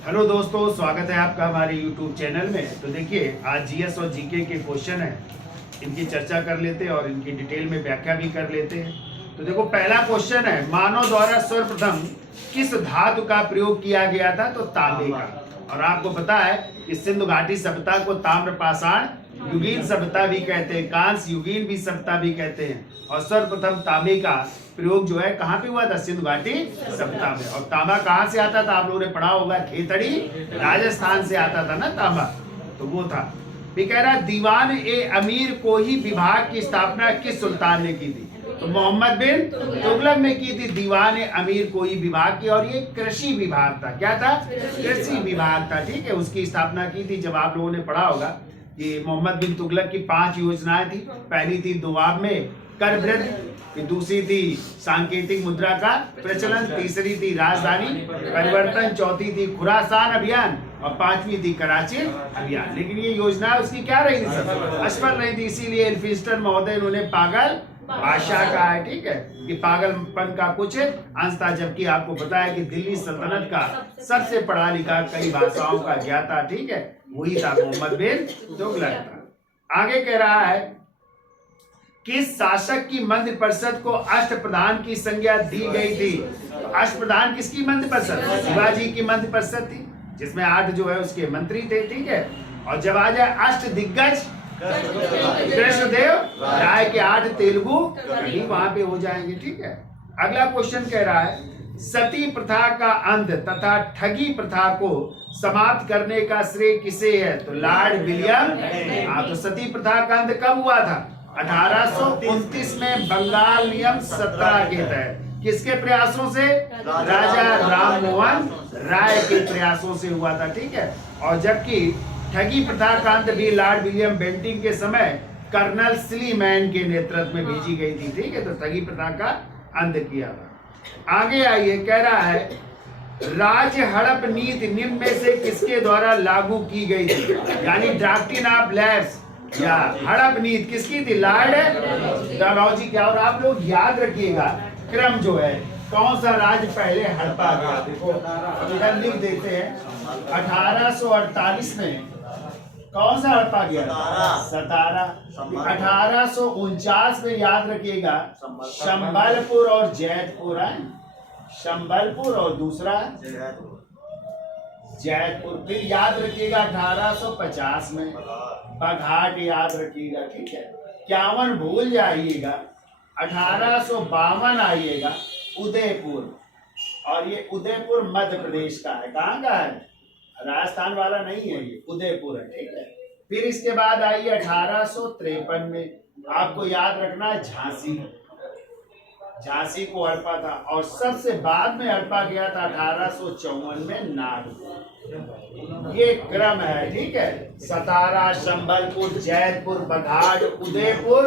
Hello दोस्तों, स्वागत है आपका हमारे YouTube चैनल में। तो देखिए, आज जीएस और जीके के क्वेश्चन हैं, इनकी चर्चा कर लेते हैं और इनकी डिटेल में व्याख्या भी कर लेते हैं। तो देखो, पहला क्वेश्चन है, मानव द्वारा सर्वप्रथम किस धातु का प्रयोग किया गया था? तो तांबे का। और आपको पता है कि सिंधु घाटी सभ्यता को ताम्र पाषाण युगीन सभ्यता भी कहते हैं, कांस युगीन भी सभ्यता भी कहते हैं। और सर्वप्रथम तांबे का प्रयोग जो है कहाँ पे हुआ था? सिंधु घाटी सभ्यता में। और तांबा कहाँ से आता था? आप लोगों ने पढ़ा होगा, खेतड़ी राजस्थान से आता था ना तांबा, तो वो था। भी कह रहा, दीवान ए अमीर को ही विभाग की स्थापना किस सुल्तान ने की थी? तो मोहम्मद बिन तुगलक ने की थी दीवान ए अमीर को ही विभाग की। और ये कृषि विभाग था। क्या था? कृषि विभाग था, ठीक है। उसकी स्थापना की थी, जब आप लोगों ने पढ़ा होगा कि मोहम्मद बिन तुगलक की 5 योजनाएं थी। पहली थी दोआब में कर वृद्धि, दूसरी थी सांकेतिक मुद्रा का प्रचलन, तीसरी थी राजधानी परिवर्तन, चौथी थी खुरासान अभियान और 5वीं थी कराची अभियान। लेकिन ये योजना उसकी क्या रही थी? सब असफल रही थी। इसीलिए एल्फिंस्टन महोदय उन्होंने पागल बादशाह कहा है, ठीक है, कि पागलपन का कुछ अंश था। जबकि आपको पता है कि दिल्ली सल्तनत का सबसे पढ़ा लिखा, कई भाषाओं का ज्ञाता, ठीक है, वही था मोहम्मद बिन तुगलक था। आगे कह रहा है, किस शासक की मंत्रि परिषद को अष्टप्रधान की संज्ञा दी गई थी? तो अष्टप्रधान किसकी मंत्रि परिषद? शिवाजी की मंत्रि परिषद थी, जिसमें 8 जो है उसके मंत्री थे, ठीक है। और जब आ जाए अष्ट दिग्गज कृष्णदेव राय के 8 तेलुगु कवि वहां पे हो जाएंगे, ठीक है। अगला क्वेश्चन कह रहा है, सती प्रथा का अंत तथा ठगी प्रथा को समाप्त करने का श्रेय किसे है? तो लॉर्ड विलियम। तो सती प्रथा का अंत कब हुआ था? 1829 में बंगाल नियम 17 के तहत। किसके प्रयासों से? राजा राममोहन राय के प्रयासों से हुआ था, ठीक है। और जबकि ठगी प्रथा का अंत भी लॉर्ड विलियम बेंटिंग के समय कर्नल स्लीमैन के नेतृत्व में भेजी गई थी, ठीक है। तो ठगी प्रथा का अंत किया था। आगे आइए, कह रहा है, राज्य हड़प नीति निम्न में से किसके द्वारा लागू की गई थी? यानी ड्राफ्टिंग ऑफ लैब्स या हड़प नीति किसकी थी? लॉर्ड डलहौजी की। और आप लोग याद रखिएगा क्रम जो है, कौन सा राज्य पहले हड़पा गया। देखो इधर लिख देते हैं, 1848 में कौन सा हड़पा गया? सतारा। 1849 में याद रखिएगा संबलपुर और जैतपुर है। संबलपुर और दूसरा जैतपुर। फिर याद रखिएगा 1850 में बघाट, याद रखिएगा, ठीक है। 51 भूल जाइएगा। 1852 आइएगा उदयपुर। और ये उदयपुर मध्य प्रदेश का है। कहाँ का है? राजस्थान वाला नहीं है, ये उदयपुर है, ठीक है। फिर इसके बाद आइए 1853 में, आपको याद रखना है झांसी। झांसी को हड़पा था। और सबसे बाद में हड़पा गया था 1854 में नागपुर। ये क्रम है, ठीक है। सतारा, संबलपुर, जैतपुर, बघाट, उदयपुर,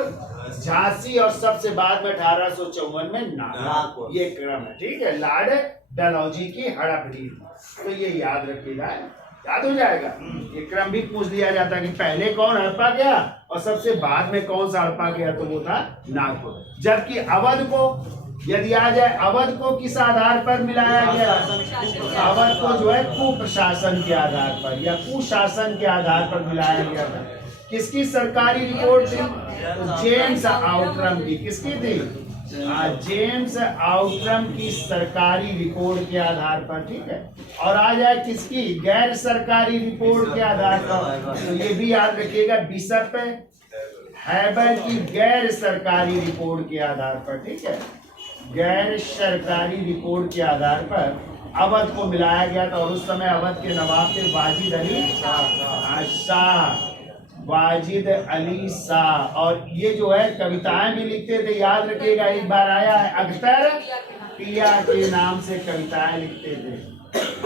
झांसी और सबसे बाद में 1854 में नागपुर। ये क्रम है, ठीक है। लॉर्ड डलहौजी की हड़प नीति। तो ये याद रखिएगा, याद हो जाएगा। ये क्रम भी पूछ लिया जाता है कि पहले कौन हड़पा गया और सबसे बाद में कौन सा हड़पा गया, तो वो था नागपुर। जबकि अवध को यदि आ जाए, अवध को किस आधार पर मिलाया गया? अवध को जो है कुप्रशासन के आधार पर या कुशासन के आधार पर मिलाया गया था। किसकी सरकारी रिपोर्ट थी? तो जेम्स आउटरम की। किसकी थी? जेम्स आउटरम की सरकारी रिपोर्ट के आधार पर, ठीक है। और आ जाए किसकी? गैर सरकारी रिपोर्ट के आधार पर। तो ये भी याद रखिएगा, बिशप हैबर की गैर सरकारी रिपोर्ट के आधार पर, ठीक है। गैर सरकारी रिपोर्ट के आधार पर अवध को मिलाया गया था। और उस समय अवध के नवाब थे वाजिद अली शाह, वाजिद अली शाह। और ये जो है कविताएं भी लिखते थे, याद रखिएगा। एक बार आया है अख्तर पिया के नाम से कविताएं लिखते थे।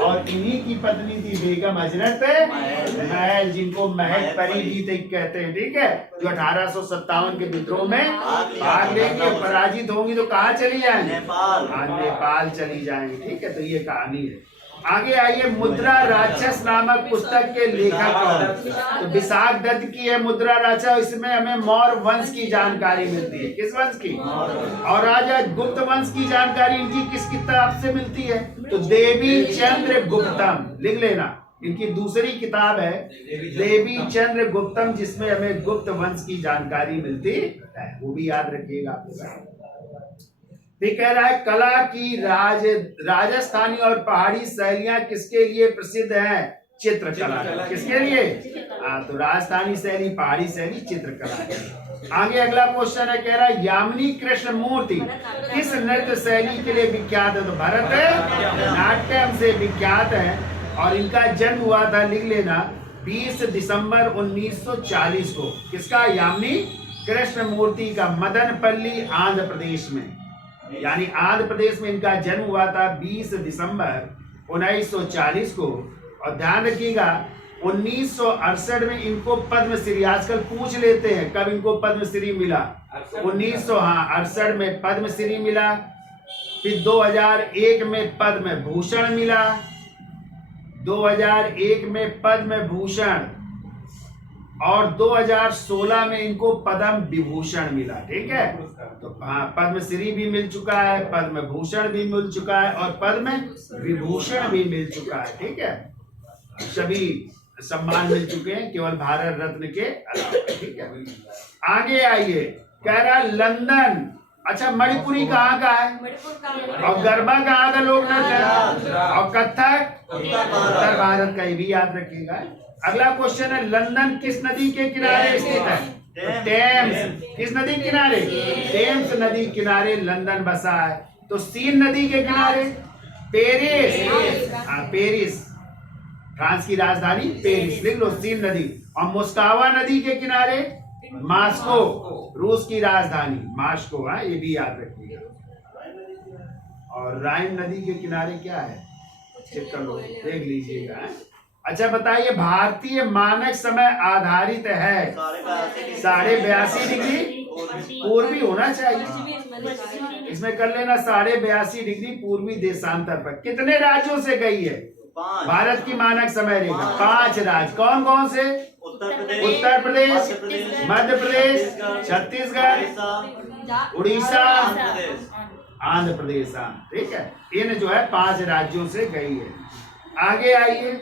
और इन्हीं की पत्नी थी बेगम हजरत महल, जिनको महल परी भी कहते हैं, ठीक है। जो 1857 के विद्रोह में भाग लेंगे, पराजित होंगी तो कहाँ चली जाएंगे? नेपाल चली जाएंगी, ठीक है। तो ये कहानी है। आगे आइए, मुद्रा राक्षस नामक पुस्तक के लेखक कौन? तो विशाख दत्त की है मुद्रा राक्षस। इसमें हमें मौर्य वंश की जानकारी मिलती है। किस वंश की? और राजा गुप्त वंश की जानकारी इनकी किस किताब से मिलती है? तो देवी चंद्र गुप्तम, लिख लेना। इनकी दूसरी किताब है देवी चंद्र गुप्तम, जिसमें हमें गुप्त वंश की जानकारी मिलती है, वो भी याद रखिएगा। फिर कह रहा है कला की राजस्थानी और पहाड़ी शैलियां किसके लिए प्रसिद्ध हैं? चित्रकला। किसके लिए? तो राजस्थानी शैली, पहाड़ी शैली, चित्रकला। आगे अगला क्वेश्चन है, कह रहा है यामिनी कृष्ण मूर्ति किस नृत्य शैली के लिए विख्यात है? तो भरतनाट्यम से विख्यात है और इनका जन्म हुआ था, लिख लेना, 20 दिसंबर 1940 को। किसका? यामिनी कृष्ण मूर्ति का, मदनपल्ली आंध्र प्रदेश में, यानी आंध्र प्रदेश में इनका जन्म हुआ था 20 दिसंबर 1940 को। और ध्यान रखिएगा 1968 में इनको पद्मश्री, आजकल पूछ लेते हैं कब इनको पद्मश्री मिला, 1968 में पद्मश्री मिला। फिर 2001 में पद्म भूषण मिला, 2001 में पद्म भूषण, और 2016 में इनको पद्म विभूषण मिला। ठीक है, तो हाँ, पद्मश्री भी मिल चुका है, पद्म भूषण भी मिल चुका है और पद्म विभूषण भी मिल चुका है। ठीक है, सभी सम्मान मिल चुके हैं, केवल भारत रत्न के अलावा। ठीक है, आगे आइए, कह रहा लंदन, अच्छा मणिपुरी कहाँ का है? और गरबा कहाँ का लोक नृत्य है? और कथक उत्तर भारत का, ये भी याद रखिएगा। अगला क्वेश्चन है, लंदन किस नदी के किनारे स्थित है? टेम्स। किस नदी किनारे? टेम्स नदी किनारे लंदन बसा है। तो सीन नदी के किनारे पेरिस, पेरिस, फ्रांस की राजधानी पेरिस, लिख लो, सीन नदी। और मुस्कावा नदी के किनारे मास्को, रूस की राजधानी मास्को, ये भी याद रखिएगा। और राइन नदी के किनारे क्या है? चेक कर लो, देख लीजिएगा। अच्छा बताइए, भारतीय मानक समय आधारित है 82.5 डिग्री पूर्वी होना चाहिए। इसमें कर लेना 82.5 डिग्री पूर्वी देशांतर पर। कितने राज्यों से गई है भारत की मानक समय रेखा? 5 राज्य। कौन कौन से? उत्तर प्रदेश, मध्य प्रदेश, छत्तीसगढ़, उड़ीसा, आंध्र प्रदेश। ठीक है, इन जो है 5 राज्यों से गई है। आगे आइए,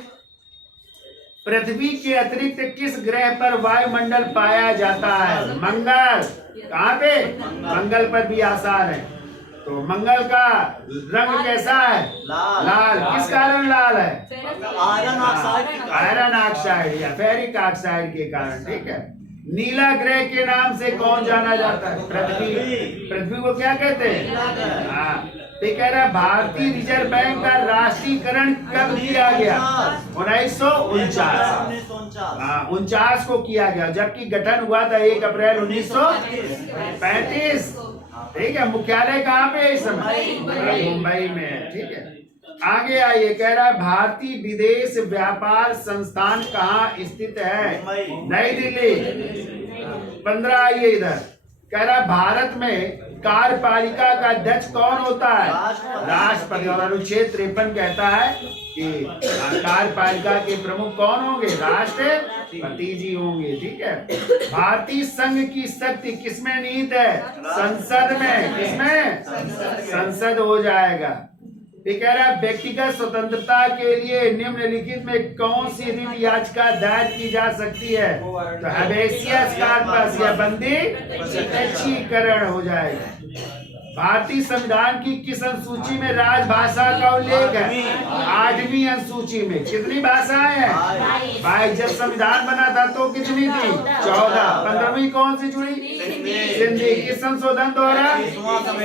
पृथ्वी के अतिरिक्त किस ग्रह पर वायुमंडल पाया जाता है? मंगल। कहाँ पे? मंगल पर भी आसार है। तो मंगल का रंग कैसा है? लाल। किस कारण लाल है? आयरन ऑक्साइड या फेरिक ऑक्साइड के कारण। ठीक है, नीला ग्रह के नाम से कौन जाना जाता है? पृथ्वी। पृथ्वी को क्या कहते हैं? हाँ, कह रहा है भारतीय रिजर्व बैंक का राष्ट्रीयकरण कब किया गया? 1949 को किया गया, जबकि गठन हुआ था 1 अप्रैल 1935। ठीक है, मुख्यालय कहाँ पे है इस समय? मुंबई में है। ठीक है, आगे आइए, कह रहा है भारतीय विदेश व्यापार संस्थान कहाँ स्थित है? नई दिल्ली। 15 आइए इधर, कह रहा है भारत में कार्यपालिका का अध्यक्ष कौन होता है? राष्ट्रपति। और अनुच्छेद 53 कहता है कि कार्यपालिका के प्रमुख कौन होंगे? राष्ट्रपति जी होंगे। ठीक है, भारतीय संघ की शक्ति किसमें निहित है? संसद में। किसमें? संसद हो जाएगा। ये कह रहा है व्यक्तिगत स्वतंत्रता के लिए निम्नलिखित में कौन सी रिट याचिका दायर की जा सकती है? तो हैबेशियस कॉर्पस या बंदी प्रत्यक्षीकरण हो जाएगा। भारतीय संविधान की किस अनुसूची में राजभाषा का उल्लेख है? 8वीं अनुसूची में। कितनी भाषाएं हैं? 22। जब संविधान बना था तो कितनी थी? 14। 15वीं कौन सी जुड़ी? सिंधी। किस संशोधन द्वारा?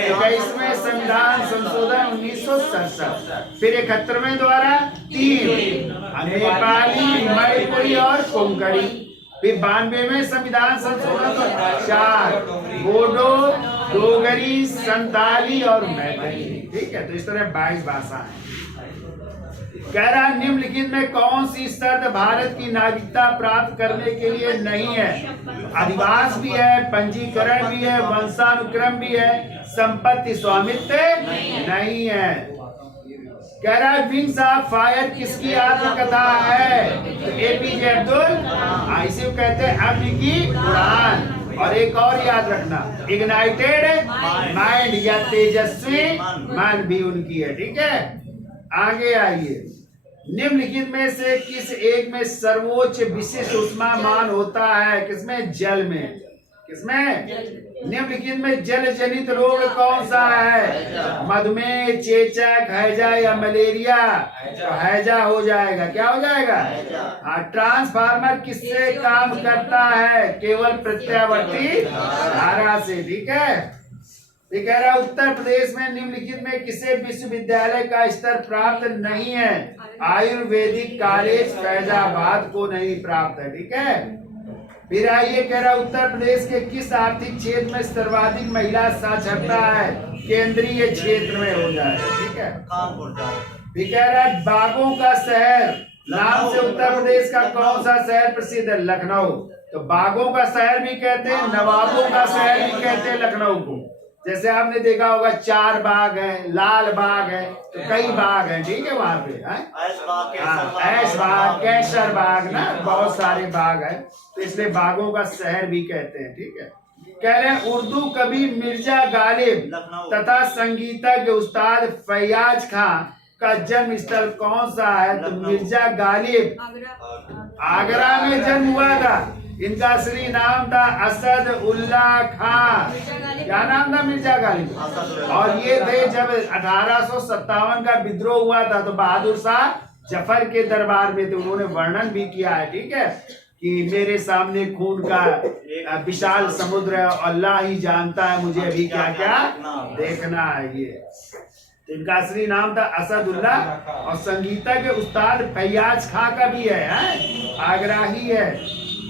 21वें संविधान संशोधन 1967। फिर 71वें द्वारा 3, नेपाली, मणिपुरी और कोंकणी। फिर 92वें संविधान संशोधन 4, बोडो, डोगरी, संताली और मैथिली। ठीक है, तो इस तरह 22 भाषा है। कह रहा निम्नलिखित में कौन सी शर्त भारत की नागरिकता प्राप्त करने के लिए नहीं है? अधिवास भी है, पंजीकरण भी है, वंशानुक्रम भी है, संपत्ति स्वामित्व नहीं है। कह रहा है विंग्स ऑफ फायर किसकी आत्मकथा है? तो एपीजे अब्दुल, इसे कहते हैं अग्नि की उड़ान। और एक और याद रखना, इग्नाइटेड माइंड या तेजस्वी मन भी उनकी है। ठीक है, आगे आइए। निम्नलिखित में से किस एक में सर्वोच्च विशिष्ट ऊष्मामान होता है? किसमें? जल में। किसमें? निम्नलिखित में जल जनित रोग कौन सा है? मधुमेह, चेचक, हैजा या मलेरिया? तो हैजा हो जाएगा। क्या हो जाएगा? हाँ। ट्रांसफार्मर किससे काम करता है? केवल प्रत्यावर्ती धारा से। ठीक है, ये कह रहा है उत्तर प्रदेश में निम्नलिखित में किसे विश्वविद्यालय का स्तर प्राप्त नहीं है? आयुर्वेदिक कॉलेज फैजाबाद को नहीं प्राप्त है। ठीक है, फिर आइए, कह रहा उत्तर प्रदेश के किस आर्थिक क्षेत्र में सर्वाधिक महिला साक्षरता है? केंद्रीय क्षेत्र में हो जाएगा। ठीक है, फिर कह रहा है बागों का शहर नाम से उत्तर प्रदेश का कौन सा शहर प्रसिद्ध है? लखनऊ। तो बागों का शहर भी कहते हैं, नवाबों का शहर भी कहते हैं लखनऊ को। जैसे आपने देखा होगा 4 बाग है, लाल बाग है, तो कई बाग हैं। ठीक है, वहां पे ऐश बाग, कैसर बाग ना, बहुत सारे बाग हैं, तो इसलिए बागों का शहर भी कहते हैं। ठीक है, कह रहे हैं उर्दू कवि मिर्जा गालिब तथा संगीतज्ञ उस्ताद फैयाज खां का जन्म स्थल कौन सा है? तो मिर्जा गालिब आगरा में जन्म हुआ था। इनका असली नाम था असद उल्ला खां। क्या नाम था? मिर्जा गालिब। और ये थे जब 1857 का विद्रोह हुआ था तो बहादुर शाह जफर के दरबार में थे। उन्होंने वर्णन भी किया है। ठीक है, कि मेरे सामने खून का विशाल समुद्र है, अल्लाह ही जानता है मुझे अभी क्या क्या देखना है। ये तो इनका असली नाम था असदुल्ला। और संगीतज्ञ उस्ताद फैयाज खां का भी है, आगरा ही है।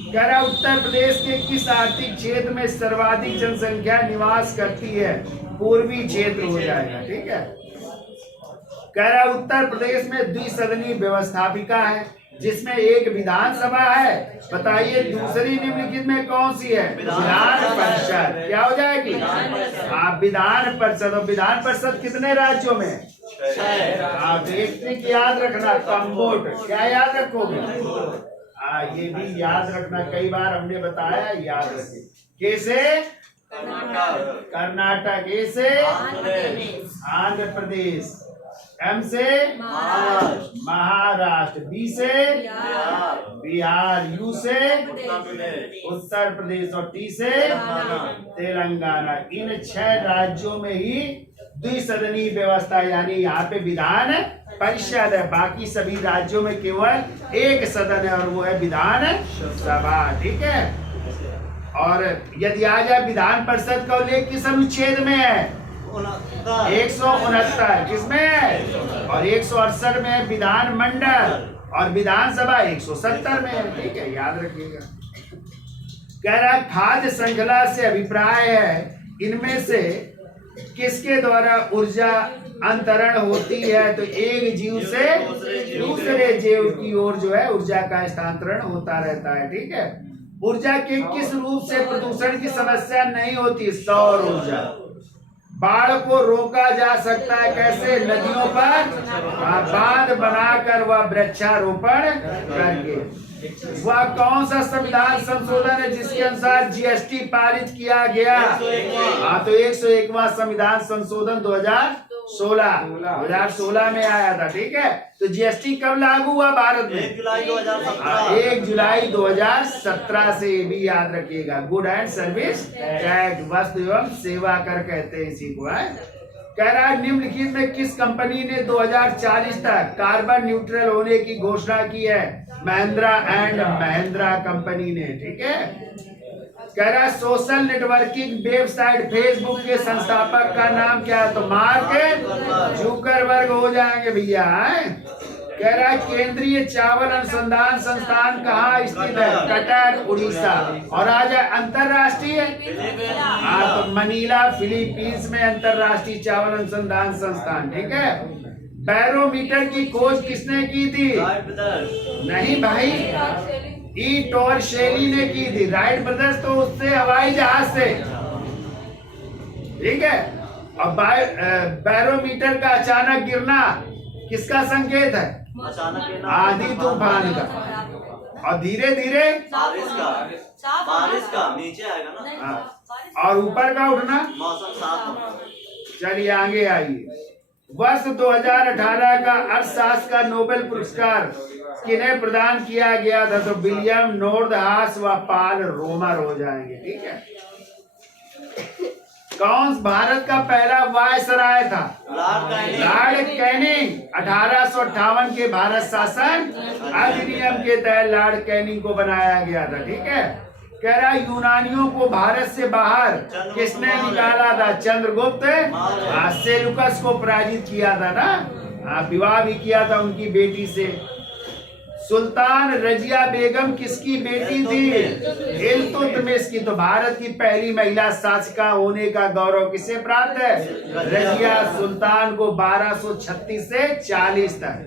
कह रहा उत्तर प्रदेश के किस आर्थिक क्षेत्र में सर्वाधिक जनसंख्या निवास करती है? पूर्वी क्षेत्र हो जाएगा। ठीक है, कह रहा उत्तर प्रदेश में द्विसदनीय व्यवस्थापिका है जिसमें एक विधानसभा है। बताइए दूसरी निम्नलिखित में कौन सी है? विधान परिषद। क्या हो जाएगी? हाँ, विधान परिषद। और विधान परिषद कितने राज्यों में? 6। तो एक ट्रिक याद रखना, कम्बोट। क्या याद रखोगे? ये भी याद रखना, कई बार हमने बताया, याद रखिए। कैसे? कर्नाटक। कैसे? आंध्र प्रदेश। एम से महाराष्ट्र। बी से बिहार। यू से उत्तर प्रदेश। और टी से तेलंगाना। इन 6 राज्यों में ही द्विसदनीय व्यवस्था, यानी यहाँ पे विधान परिषद है। बाकी सभी राज्यों में केवल एक सदन है और वो है विधान सभा। ठीक है, और यदि आ जाए विधान परिषद का उल्लेख किस अनुच्छेद में है? 169। किसमें है? और 168 में है विधान मंडल, और विधानसभा 170 में है। ठीक है, याद रखिएगा। कह रहा है खाद्य श्रृंखला से अभिप्राय है इनमें से किसके द्वारा ऊर्जा अंतरण होती है? तो एक जीव से दूसरे जीव की ओर जो है ऊर्जा का स्थानांतरण होता रहता है। ठीक है, ऊर्जा के किस रूप से प्रदूषण की समस्या नहीं होती? सौर ऊर्जा। बाढ़ को रोका जा सकता है कैसे? नदियों पर बांध बनाकर व वृक्षारोपण करके। वह कौन सा संविधान संशोधन है जिसके अनुसार जीएसटी पारित किया गया? तो 101वां संविधान संशोधन 2016 में आया था। ठीक है, तो जीएसटी कब लागू हुआ भारत में? 1 जुलाई 2017 से। भी याद रखिएगा, गुड एंड सर्विस टैक्स, वस्तु एवं सेवा कर कहते हैं इसी को है। कह रहा है निम्नलिखित में किस कंपनी ने 2040 तक कार्बन न्यूट्रल होने की घोषणा की है? महिंद्रा एंड महिंद्रा कंपनी ने। ठीक है, कह रहा है सोशल नेटवर्किंग वेबसाइट फेसबुक के संस्थापक का नाम क्या है? तो मार्क जुकरबर्ग हो जाएंगे भैया। कह रहा है केंद्रीय चावल अनुसंधान संस्थान कहाँ स्थित है? कटक, उड़ीसा। और आ जाए अंतरराष्ट्रीय, तो मनीला फिलीपींस में अंतरराष्ट्रीय चावल अनुसंधान संस्थान। ठीक है, बैरोमीटर की खोज किसने की थी? नहीं भाई, ई टॉर्शेली ने की थी। राइट ब्रदर्स तो उससे हवाई जहाज से। ठीक है, और बैरोमीटर का अचानक गिरना किसका संकेत है? अचानक आंधी तूफान का। और धीरे धीरे बारिश का नीचे आएगा ना। हाँ। और ऊपर का उठना मौसम साफ होगा। चलिए आगे आइए। वर्ष 2018 का अर्थशास्त्र का नोबेल पुरस्कार किन्हें प्रदान किया गया था? तो विलियम नोर्दहास व पाल रोमर हो जाएंगे। ठीक है। कौन भारत का पहला वायसराय था? Lord Canning. 1858 के भारत शासन अधिनियम के तहत लॉर्ड कैनिंग को बनाया गया था। ठीक है। कह रहा यूनानियों को भारत से बाहर किसने निकाला था? चंद्रगुप्त। सेल्यूकस को पराजित किया था ना। विवाह भी किया था उनकी बेटी से। सुल्तान रजिया बेगम किसकी बेटी थी? इल्तुतमिश की। तो भारत की पहली महिला शासिका होने का गौरव किसे प्राप्त है? रजिया सुल्तान को 1236 से 40 तक।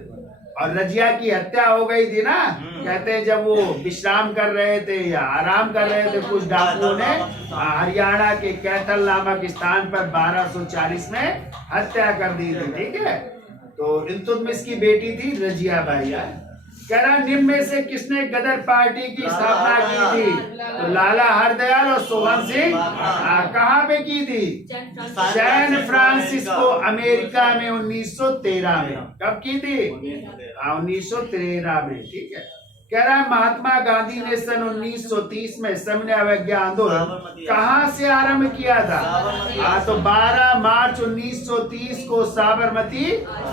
और रजिया की हत्या हो गई थी ना। कहते हैं जब वो विश्राम कर रहे थे या आराम कर रहे थे, कुछ डाकुओं ने हरियाणा के कैथल नामक स्थान पर 1240 में हत्या कर दी थी। ठीक है। तो इल्तुतमिश की बेटी थी रजिया बाई। कह रहा निम्न में से किसने गदर पार्टी की स्थापना की थी? तो लाला हरदयाल और सोहन सिंह। कहाँ पे की थी? सैन फ्रांसिस्को अमेरिका में 1913 में। कब की थी? 1913 में। ठीक है। कह रहा है महात्मा गांधी ने सन 1930 में सविनय अवज्ञा आंदोलन कहाँ से आरंभ किया था? तो 12 मार्च 1930 को साबरमती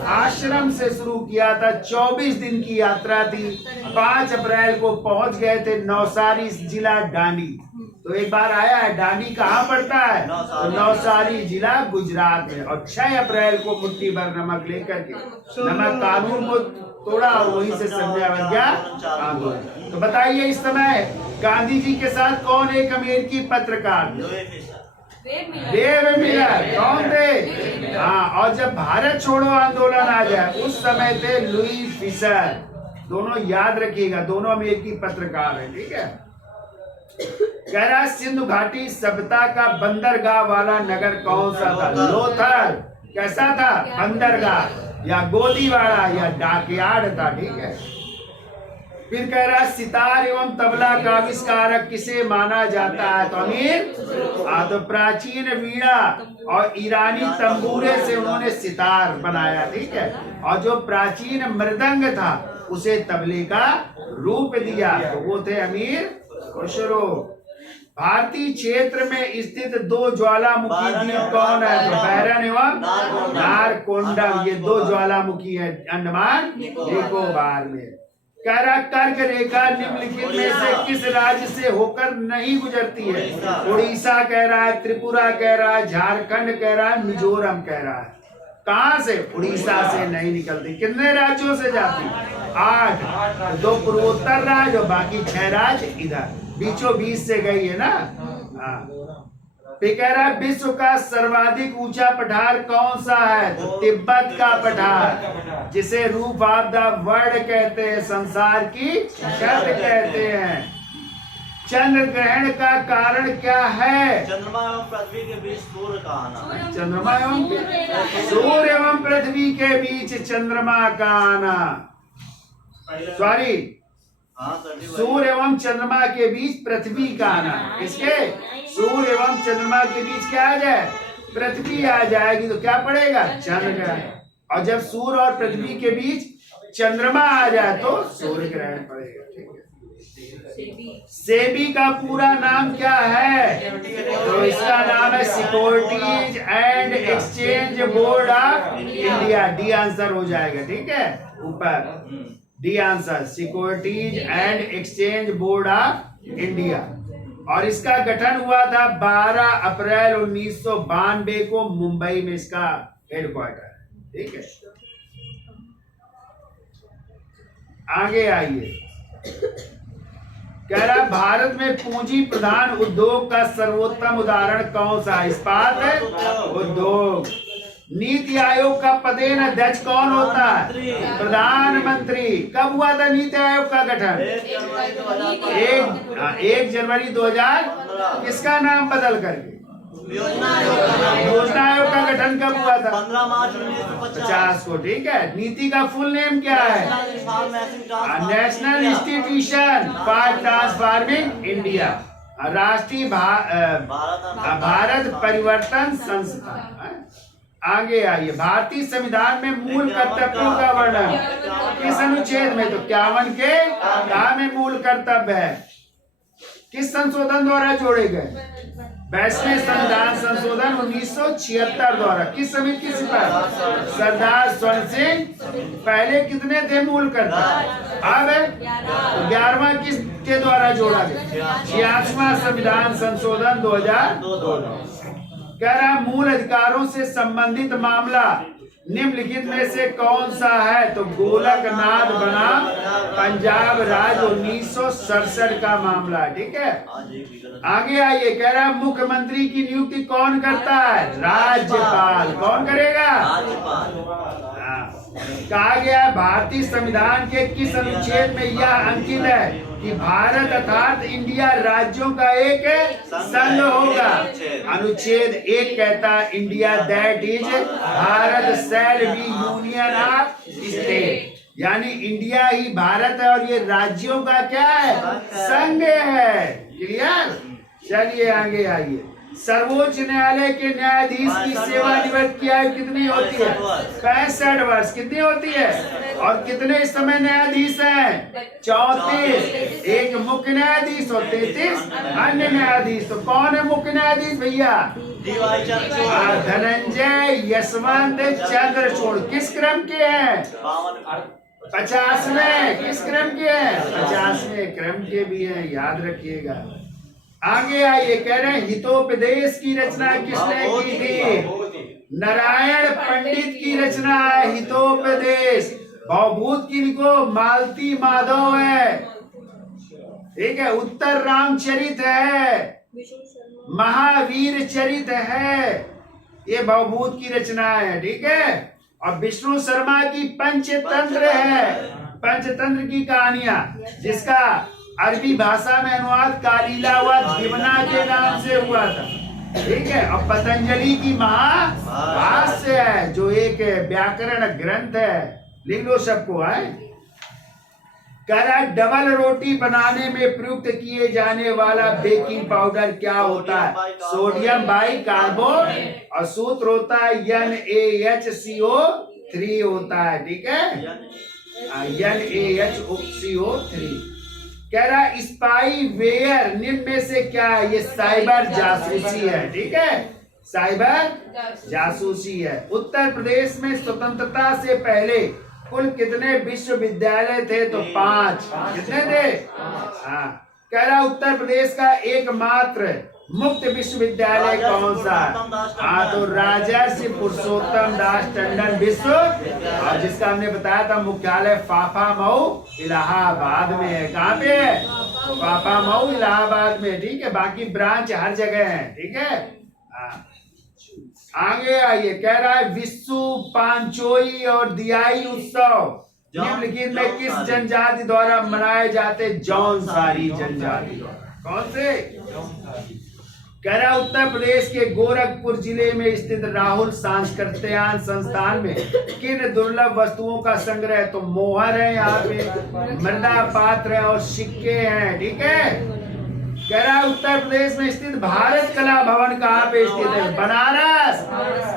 आश्रम से शुरू किया था। 24 दिन की यात्रा थी। 5 अप्रैल को पहुंच गए थे नवसारी जिला डांडी। तो एक बार आया है, डांडी कहाँ पड़ता है? तो नवसारी जिला गुजरात में। और 6 अप्रैल को मुट्ठी भर नमक लेकर के नमक कानून को तोड़ा और वहीं से सविनय अवज्ञा आंदोलन। तो बताइए इस समय गांधी जी के साथ कौन एक अमेरिकी पत्रकार? Web Miller. कौन थे? हाँ। और जब भारत छोड़ो आंदोलन आ जाए उस समय थे लुई फिशर। दोनों याद रखिएगा, दोनों अमेरिकी पत्रकार हैं। ठीक है। कह रहा सिंधु घाटी सभ्यता का बंदरगाह वाला नगर कौन सा था? लोथल। कैसा था? बंदरगाह या गोदीवाड़ा या डाकयार्ड था। ठीक है। फिर कह रहा सितार एवं तबला का आविष्कारक किसे माना जाता है? तो अमीर। तो प्राचीन वीणा और ईरानी तंबूरे से उन्होंने सितार बनाया। ठीक है। और जो प्राचीन मृदंग था उसे तबले का रूप दिया। तो वो थे अमीर खुसरो। भारतीय क्षेत्र में स्थित 2 ज्वालामुखी द्वीप कौन है? तो बैरन एवं नारकोंडम। ये 2 ज्वालामुखी है अंडमान निकोबार में। कह रहा कर्क रेखा निम्नलिखित में से किस राज्य से होकर नहीं गुजरती है? उड़ीसा कह रहा है, त्रिपुरा कह रहा है, झारखंड कह रहा है, मिजोरम कह रहा है। कहाँ से? उड़ीसा से नहीं निकलती। कितने राज्यों से जाती? 8। 2 पूर्वोत्तर राज्य और बाकी 6 राज्य इधर बीचों बीच से गई है ना। फिर कह रहा है विश्व का सर्वाधिक ऊंचा पठार कौन सा है? तो तिब्बत का पठार, जिसे रूफ ऑफ द वर्ल्ड कहते हैं, संसार की छत कहते हैं। चंद्र ग्रहण का कारण क्या है? चंद्रमा एवं पृथ्वी के बीच सूर्य का आना। चंद्रमा एवं सूर्य एवं पृथ्वी के बीच चंद्रमा का आना। सॉरी, सूर्य एवं चंद्रमा के बीच पृथ्वी का आना। इसके सूर्य एवं चंद्रमा के बीच क्या आ जाए? पृथ्वी आ जाएगी तो क्या पड़ेगा? चंद्र ग्रहण। और जब सूर्य और पृथ्वी के बीच चंद्रमा आ जाए तो सूर्य ग्रहण पड़ेगा। ठीक है। सेबी का पूरा नाम क्या है? तो इसका नाम है securities and exchange board of India. D answer हो जाएगा। ठीक है। ऊपर D answer, securities and exchange board of India. और इसका गठन हुआ था 12 अप्रैल 1992 को मुंबई में इसका हेडक्वार्टर है। ठीक है। आगे आइए। कह रहा भारत में पूंजी प्रधान उद्योग का सर्वोत्तम उदाहरण कौन सा? इस्पात उद्योग। नीति आयोग का पदेन अध्यक्ष कौन होता है? प्रधानमंत्री। कब हुआ था नीति आयोग का गठन? 1 जनवरी 2000। किसका नाम बदल करके? योजना आयोग का नाम योजना आयोग का गठन कब हुआ था? 15 मार्च 1950 50 को। ठीक है। नीति का फुल नेम क्या है? National institution for transforming India, राष्ट्रीय भारत परिवर्तन संस्थान। आगे आइए, भारतीय संविधान में मूल कर्तव्यों का वर्णन किस अनुच्छेद में? तो 51 के कहा में मूल कर्तव्य है? किस संशोधन द्वारा जोड़े गए? 22वें संविधान संशोधन 1976 द्वारा। किस समिति की सिफारिश? सरदार स्वर्ण सिंह। पहले कितने थे मूल कर्तव्य? अब 11वां किसके द्वारा जोड़ा गया? 86वां संविधान संशोधन 2002। कह रहा मूल अधिकारों से संबंधित मामला निम्नलिखित में से कौन सा है? तो गोलकनाथ बनाम पंजाब राज्य 1967 का मामला। ठीक है। आगे आइए, कह रहा मुख्यमंत्री की नियुक्ति कौन करता है? राज्यपाल। कौन करेगा? कहा गया भारतीय संविधान के किस अनुच्छेद में यह अंकित है कि भारत अर्थात इंडिया राज्यों का एक संघ होगा? अनुच्छेद 1 कहता है India that is Bharat shall be union of state, यानी इंडिया ही भारत है और ये राज्यों का क्या है? संघ है। क्लियर? चलिए आगे आइए, सर्वोच्च न्यायालय के न्यायाधीश की सेवानिवृत्त की आयु कितनी होती है? 65 वर्ष। कितनी होती है? और कितने इस समय न्यायाधीश हैं? 34। एक मुख्य न्यायाधीश और 33 अन्य न्यायाधीश। तो कौन है मुख्य न्यायाधीश भैया? धनंजय यशवंत चंद्रचूड़। किस क्रम के हैं? 50वें। किस क्रम के हैं? 50वें क्रम के भी हैं, याद रखिएगा। आगे आइए, कह रहे हैं हितोपदेश की रचना किसने की थी? नारायण पंडित की रचना है हितोपदेश। भवभूत की लिखो मालती माधव है। ठीक है। उत्तर रामचरित है, महावीर चरित है, ये भवभूत की रचना है। ठीक है। और विष्णु शर्मा की पंचतंत्र है, पंचतंत्र की कहानियां, जिसका अरबी भाषा में अनुवाद कालीला व दिवना के नाम से हुआ था। ठीक है। और पतंजलि की महाभाष्य है, जो एक व्याकरण ग्रंथ है। लिख लो सबको है। करा डबल रोटी बनाने में प्रयुक्त किए जाने वाला बेकिंग पाउडर क्या होता है? Sodium bicarbonate. और सूत्र होता है NaHCO3 होता है। ठीक है। NaHCO3। कह रहा स्पाई वेयर निम्न में से क्या है? ये साइबर जासूसी है। ठीक है। साइबर जासूसी है। उत्तर प्रदेश में स्वतंत्रता से पहले कुल कितने विश्वविद्यालय थे? तो 5। कितने थे? हाँ। कह रहा उत्तर प्रदेश का एकमात्र मुक्त विश्वविद्यालय कौन सा? हाँ, तो राजर्षि पुरुषोत्तम दास टंडन विश्व, और जिसका हमने बताया था मुख्यालय फाफामऊ इलाहाबाद में है। कहाँ पे है? फाफामऊ इलाहाबाद में। ठीक है। बाकी ब्रांच हर जगह है। ठीक है। आगे आइए, कह रहा है विश्व पांचोई और दियाई उत्सव निम्नलिखित में किस जनजाति द्वारा मनाए जाते? जौनसारी जनजाति द्वारा। कौन से? कह रहा उत्तर प्रदेश के गोरखपुर जिले में स्थित राहुल सांस्कृतिक संस्थान में किन दुर्लभ वस्तुओं का संग्रह? तो मोहर है, यहाँ पे मृदा पात्र है और सिक्के हैं। ठीक है। कह रहा उत्तर प्रदेश में स्थित भारत कला भवन कहाँ पे स्थित है? बनारस।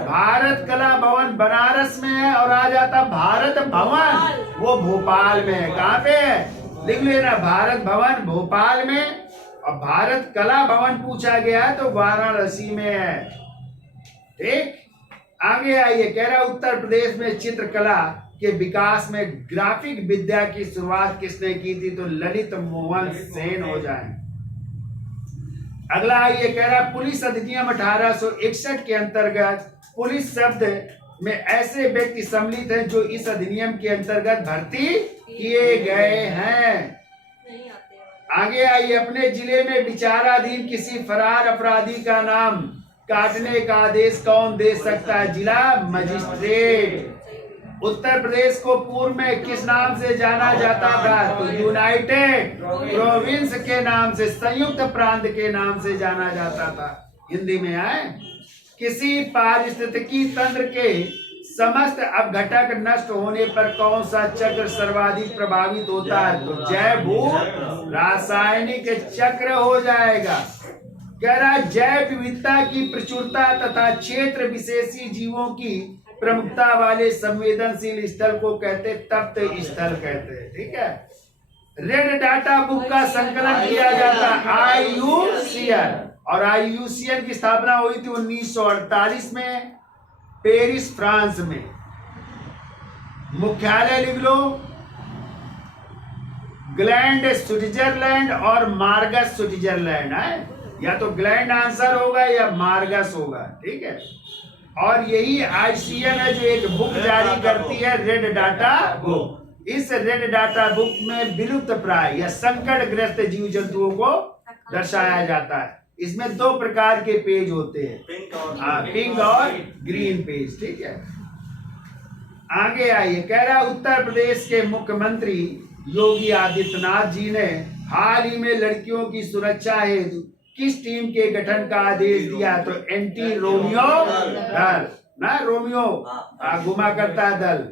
भारत कला भवन बनारस में है। और आ जाता भारत भवन, वो भोपाल में है। कहाँ पे है? लिख लेना, भारत भवन भोपाल में, और भारत कला भवन पूछा गया है तो वाराणसी में है। ठीक। आगे आइए, कह रहा उत्तर प्रदेश में चित्रकला के विकास में ग्राफिक विद्या की शुरुआत किसने की थी? तो ललित मोहन सेन हो जाए। अगला आइए, कह रहा पुलिस अधिनियम 1861 के अंतर्गत पुलिस शब्द में ऐसे व्यक्ति सम्मिलित हैं जो इस अधिनियम के अंतर्गत भर्ती किए गए हैं। आगे आइए, अपने जिले में विचाराधीन किसी फरार अपराधी का नाम काटने का आदेश कौन दे सकता है? जिला मजिस्ट्रेट। उत्तर प्रदेश को पूर्व में किस नाम से जाना जाता था? तो यूनाइटेड प्रोविंस के नाम से, संयुक्त प्रांत के नाम से जाना जाता था। हिंदी में आए। किसी पारिस्थितिकी तंत्र के समस्त अपघटक नष्ट होने पर कौन सा चक्र सर्वाधिक प्रभावित होता है? तो जैव भू रासायनिक चक्र हो जाएगा। कह रहा है जैव विविधता की प्रचुरता तथा क्षेत्र विशेषी जीवों की प्रमुखता वाले संवेदनशील स्थल को कहते तप्त स्थल कहते हैं। ठीक है। रेड डाटा बुक का संकलन किया जाता IUCN, और IUCN की स्थापना हुई थी 1948 में पेरिस फ्रांस में। मुख्यालय लिख लो, ग्लैंड स्विट्जरलैंड और मार्गस स्विट्जरलैंड है, या तो ग्लैंड आंसर होगा या मार्गस होगा। ठीक है। और यही IUCN है जो एक बुक जारी करती है, रेड डाटा बुक। इस रेड डाटा बुक में विलुप्त प्राय या संकटग्रस्त जीव जंतुओं को दर्शाया जाता है। इसमें 2 प्रकार के पेज होते हैं, पिंक और ग्रीन पेज। ठीक है। आगे आइए। कह रहा उत्तर प्रदेश के मुख्यमंत्री योगी आदित्यनाथ जी ने हाल ही में लड़कियों की सुरक्षा हेतु किस टीम के गठन का आदेश दिया? तो एंटी रोमियो दल ना, रोमियो घुमा करता है दल,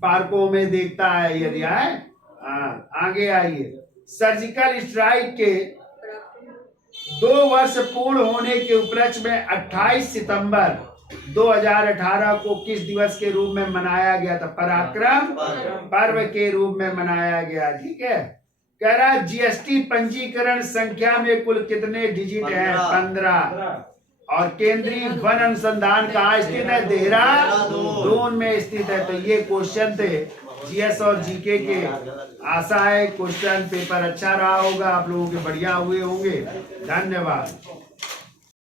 पार्कों में देखता है यदि आए। आगे आइए। सर्जिकल स्ट्राइक के 2 वर्ष पूर्ण होने के उपलक्ष्य में 28 सितंबर 2018 को किस दिवस के रूप में मनाया गया था? पराक्रम पर्व के रूप में मनाया गया। ठीक है। कह रहा GST पंजीकरण संख्या में कुल कितने डिजिट हैं? 15। और केंद्रीय वन अनुसंधान कहाँ स्थित है? देहरादून में स्थित है। तो ये क्वेश्चन थे GS और GK के। आशा है क्वेश्चन पेपर अच्छा रहा होगा, आप लोगों के बढ़िया हुए होंगे। धन्यवाद।